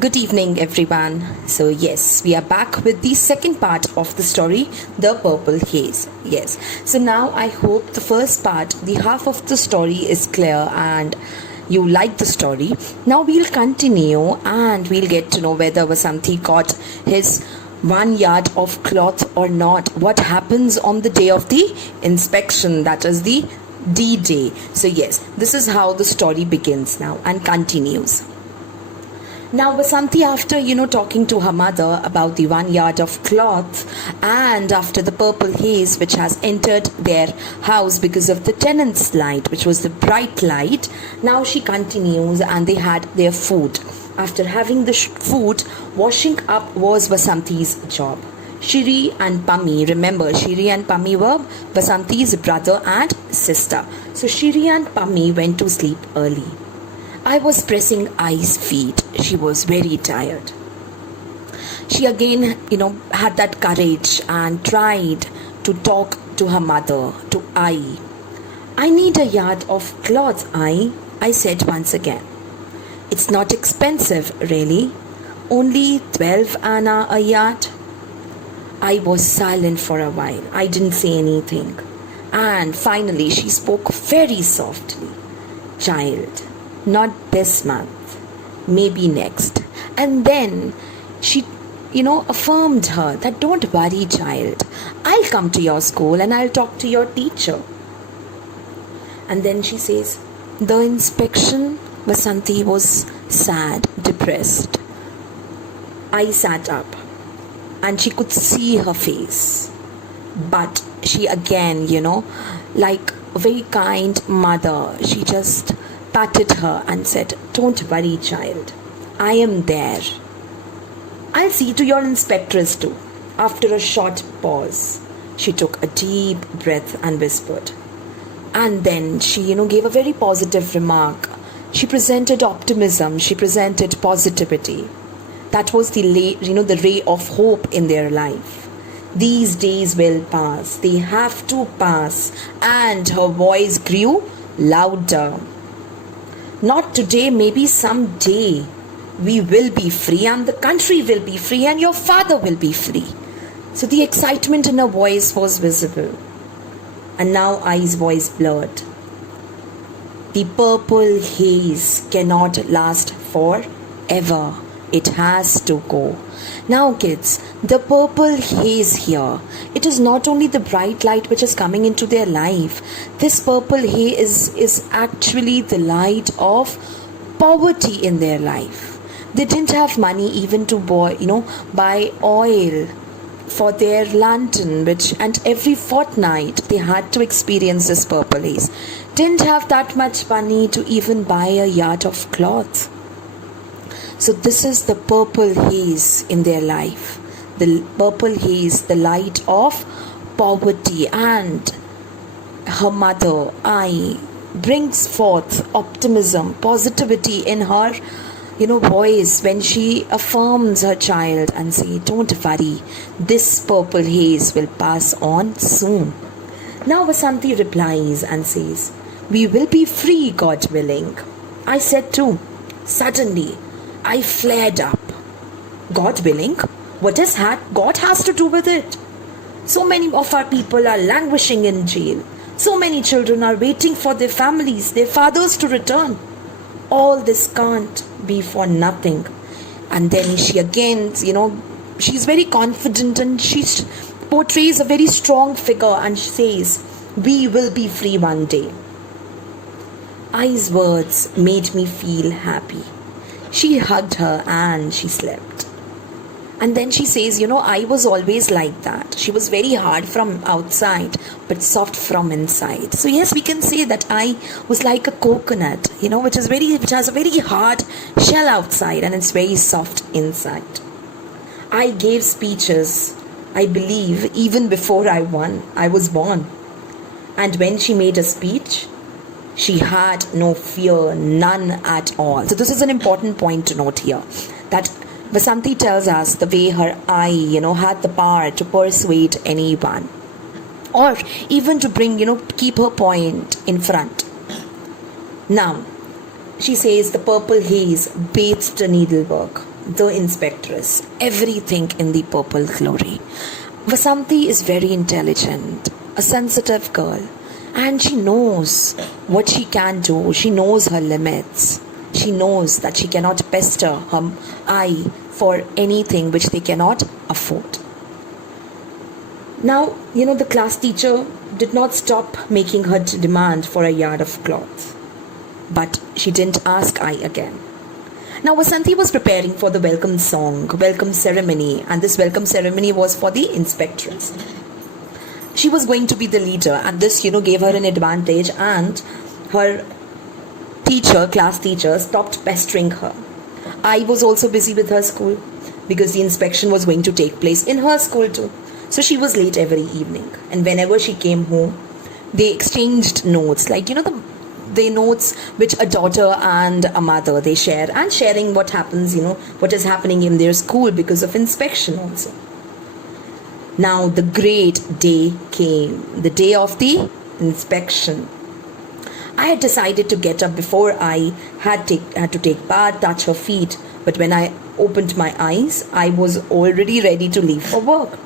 Good evening, everyone. So, yes, we are back with the second part of the story, The Purple Haze. Yes. So, now I hope the first part, the half of the story is clear and you like the story. Now, we'll continue and we'll get to know whether Vasanti got his 1 yard of cloth or not. What happens on the day of the inspection, that is the D-Day. So, yes, this is how the story begins now and continues. Now, Vasanti, after, talking to her mother about the 1 yard of cloth and after the purple haze which has entered their house because of the tenant's light, which was the bright light, now she continues and they had their food. After having the food, washing up was Vasanti's job. Shiri and Pammi, remember, Shiri and Pammi were Vasanti's brother and sister. So Shiri and Pammi went to sleep early. I was pressing Ai's feet. She was very tired. She again, had that courage and tried to talk to her mother, to Ai. I need a yard of cloth, Ai, I said once again. It's not expensive, really. Only 12 anna a yard. I was silent for a while. I didn't say anything. And finally she spoke very softly. Child, not this month, maybe next. And then she, affirmed her that don't worry, child. I'll come to your school and I'll talk to your teacher. And then she says, the inspection, Vasanti was sad, depressed. I sat up and she could see her face. But she again, like a very kind mother, she just patted her and said, don't worry, child. I am there. I'll see to your inspectress too. After a short pause, she took a deep breath and whispered. And then she, gave a very positive remark. She presented optimism. She presented positivity. That was the ray of hope in their life. These days will pass. They have to pass. And her voice grew louder. Not today, maybe someday. We will be free and the country will be free and your father will be free. So the excitement in her voice was visible. And now Ai's voice blurred. The purple haze cannot last forever. It has to go. Now kids, the purple haze here, it is not only the bright light which is coming into their life. This purple haze is actually the light of poverty in their life. They didn't have money even to buy oil for their lantern, and every fortnight they had to experience this purple haze. Didn't have that much money to even buy a yard of cloth. So this is the purple haze in their life. The purple haze, the light of poverty. And her mother, Ai, brings forth optimism, positivity in her, voice when she affirms her child and say, don't worry, this purple haze will pass on soon. Now Vasanti replies and says, we will be free, God willing. I said too. Suddenly, I flared up. God willing? What does God has to do with it? So many of our people are languishing in jail. So many children are waiting for their families, their fathers to return. All this can't be for nothing. And then she again, she's very confident and she portrays a very strong figure and she says, we will be free one day. Ai's words made me feel happy. She hugged her and she slept. And then she says, I was always like that. She was very hard from outside, but soft from inside. So yes, we can say that I was like a coconut, which has a very hard shell outside and it's very soft inside. I gave speeches, I believe, even before I was born. And when she made a speech, she had no fear, none at all. So this is an important point to note here, that Vasanti tells us the way her Ai, had the power to persuade anyone. Or even to bring, keep her point in front. Now, she says the purple haze bathed the needlework. the inspectress, everything in the purple glory. Vasanti is very intelligent, a sensitive girl, and she knows what she can do. She knows her limits. She knows that she cannot pester her eye for anything which they cannot afford. Now, the class teacher did not stop making her demand for a yard of cloth. But she didn't ask I again. Now, Vasanti was preparing for the welcome ceremony, and this welcome ceremony was for the inspectress. She was going to be the leader, and this, gave her an advantage, and her class teacher, stopped pestering her. I was also busy with her school because the inspection was going to take place in her school too. So she was late every evening, and whenever she came home, they exchanged notes, like the notes which a daughter and a mother they share, and sharing what happens, what is happening in their school because of inspection also. Now the great day came, the day of the inspection. I had decided to get up before I had to take bath, touch her feet, but when I opened my eyes, I was already ready to leave for work.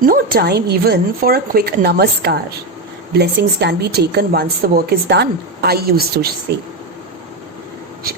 No time even for a quick namaskar. Blessings can be taken once the work is done, I used to say.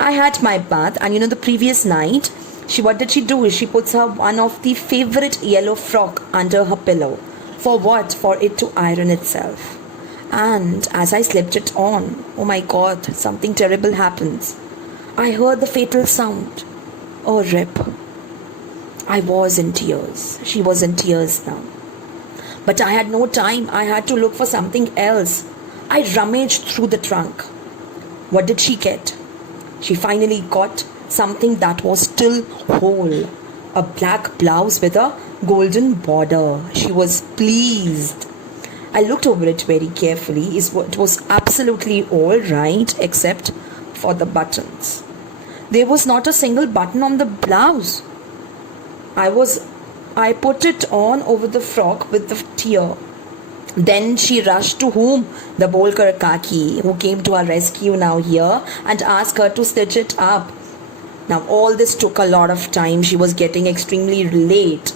I had my bath, and the previous night, what did she do? She puts her one of the favorite yellow frock under her pillow. For what? For it to iron itself. And as I slipped it on, oh my God, something terrible happens. I heard the fatal sound. Oh, rip. I was in tears. She was in tears now. But I had no time. I had to look for something else. I rummaged through the trunk. What did she get? She finally got something that was still whole. A black blouse with a golden border. She was pleased. I looked over it very carefully. It was absolutely all right except for the buttons. There was not a single button on the blouse. I put it on over the frock with the tear. Then she rushed to whom? The Bolkar Kaki, who came to our rescue now here and asked her to stitch it up. Now all this took a lot of time. She was getting extremely late.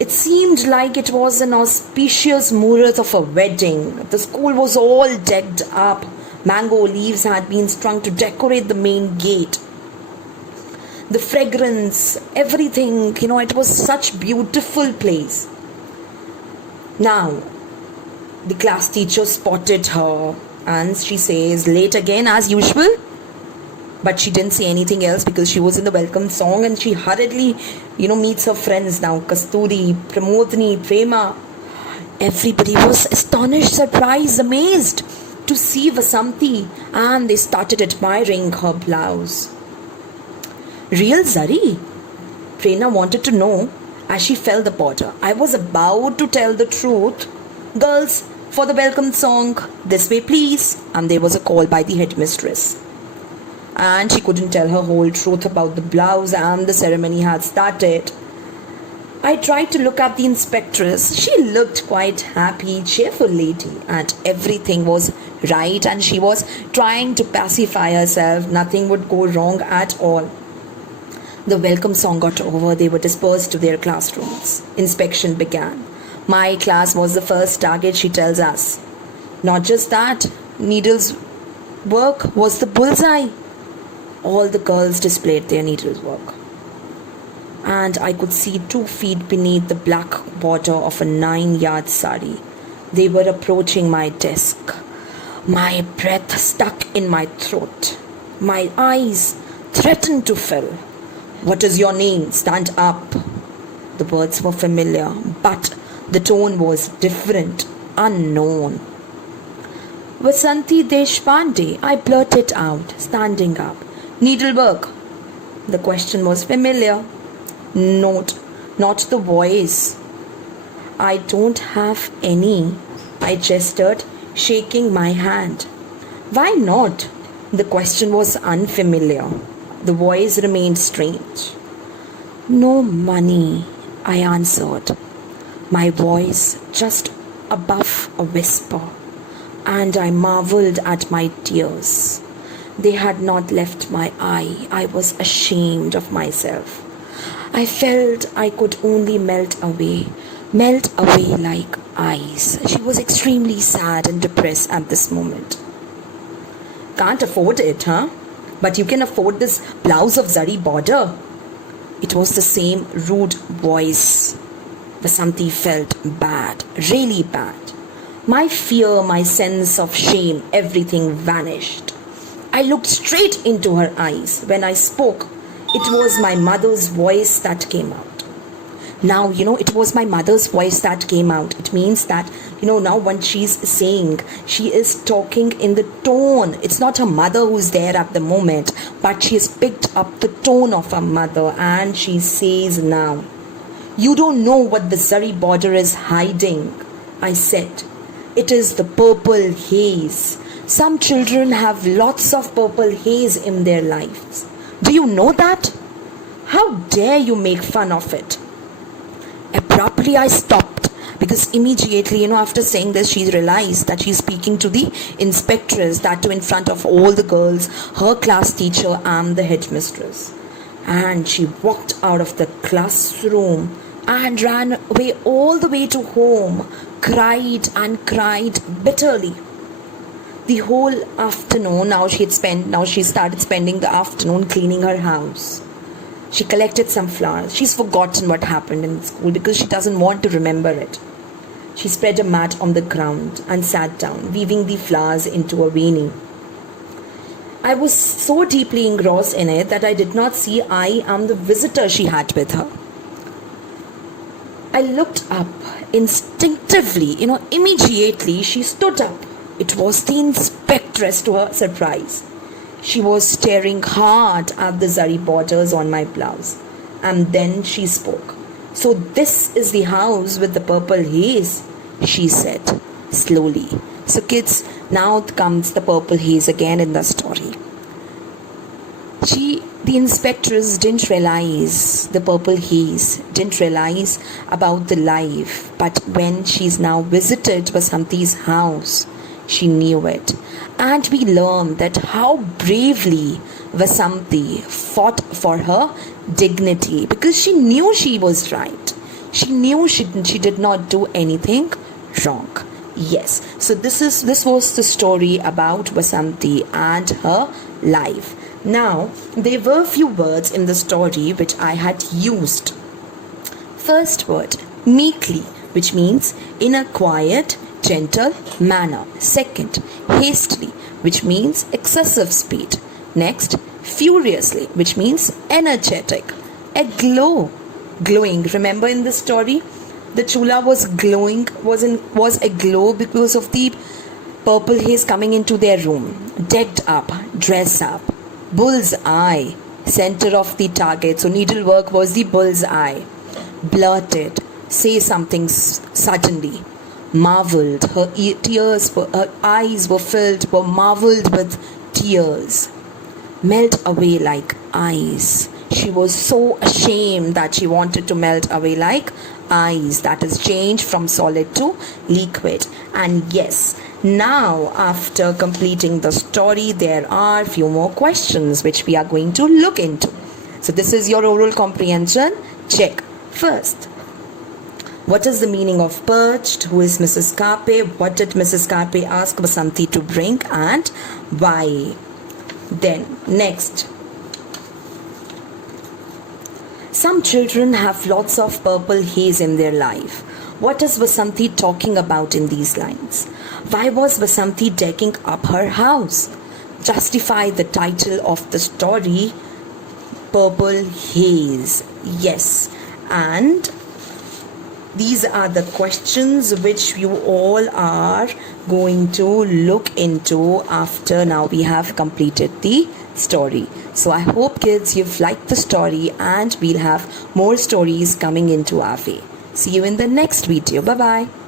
It seemed like it was an auspicious muhurat of a wedding. The school was all decked up. Mango leaves had been strung to decorate the main gate. The fragrance, everything, it was such beautiful place. Now, the class teacher spotted her and she says, late again as usual. But she didn't say anything else because she was in the welcome song, and she hurriedly, meets her friends now. Kasturi, Pramodini, Prema. Everybody was astonished, surprised, amazed to see Vasanti, and they started admiring her blouse. Real Zari? Prerna wanted to know as she felt the border. I was about to tell the truth. Girls, for the welcome song, this way please. And there was a call by the headmistress. And she couldn't tell her whole truth about the blouse, and the ceremony had started. I tried to look at the inspectress. She looked quite happy, cheerful lady, and everything was right, and she was trying to pacify herself. Nothing would go wrong at all. The welcome song got over. They were dispersed to their classrooms. Inspection began. My class was the first target, she tells us. Not just that, needles work was the bullseye. All the girls displayed their needlework. And I could see 2 feet beneath the black border of a 9-yard sari. They were approaching my desk. My breath stuck in my throat. My eyes threatened to fill. What is your name? Stand up. The words were familiar, but the tone was different, unknown. Vasanti Deshpande, I blurted out, standing up. Needlework. The question was familiar. Not the voice. I don't have any, I gestured, shaking my hand. Why not? The question was unfamiliar. The voice remained strange. No money, I answered. My voice just above a whisper, and I marveled at my tears. They had not left my eye. I was ashamed of myself. I felt I could only melt away like ice. She was extremely sad and depressed at this moment. Can't afford it, huh? But you can afford this blouse of zari border. It was the same rude voice. Vasanti felt bad, really bad. My fear, my sense of shame, everything vanished. I looked straight into her eyes. When I spoke, it was my mother's voice that came out. Now, it was my mother's voice that came out. It means that, now when she's saying, she is talking in the tone. It's not her mother who's there at the moment, but she has picked up the tone of her mother, and she says now, "You don't know what the zari border is hiding," I said. "It is the purple haze. Some children have lots of purple haze in their lives. Do you know that? How dare you make fun of it?" Abruptly, I stopped because immediately, after saying this, she realized that she's speaking to the inspectress, that too in front of all the girls, her class teacher and the headmistress. And she walked out of the classroom and ran away all the way to home, cried and cried bitterly. The whole afternoon, now she started spending the afternoon cleaning her house. She collected some flowers. She's forgotten what happened in school because she doesn't want to remember it. She spread a mat on the ground and sat down, weaving the flowers into a weenie. I was so deeply engrossed in it that I did not see I am the visitor she had with her. I looked up instinctively, immediately she stood up. It was the inspectress, to her surprise. She was staring hard at the zari borders on my blouse. And then she spoke. "So this is the house with the purple haze," she said slowly. So kids, now comes the purple haze again in the story. The inspectress didn't realize the purple haze, didn't realize about the life. But when she's now visited Vasanti's house, she knew it. And we learned that how bravely Vasanti fought for her dignity, because she knew she was right. She knew she did not do anything wrong. Yes, so this was the story about Vasanti and her life. Now, there were a few words in the story which I had used. First word, meekly, which means in a quiet, gentle manner. Second, hastily, which means excessive speed. Next, furiously, which means energetic. Glowing. Remember in the story, the chula was glowing, was aglow because of the purple haze coming into their room. Decked up, dress up. Bull's eye, center of the target. So needlework was the bull's eye. Blurted, say something suddenly. Marveled, her eyes were marveled with tears. Melt away like ice. She was so ashamed that she wanted to melt away like ice, that is changed from solid to liquid. And yes, now after completing the story, there are few more questions which we are going to look into. So this is your oral comprehension check. First, what is the meaning of perched? Who is Mrs. Carpe? What did Mrs. Carpe ask Vasanti to bring and why? Then next, some children have lots of purple haze in their life. What is Vasanti talking about in these lines? Why was Vasanti decking up her house? Justify the title of the story, Purple Haze. Yes, and these are the questions which you all are going to look into after now we have completed the story. So I hope kids you've liked the story, and we'll have more stories coming into our way. See you in the next video. Bye bye.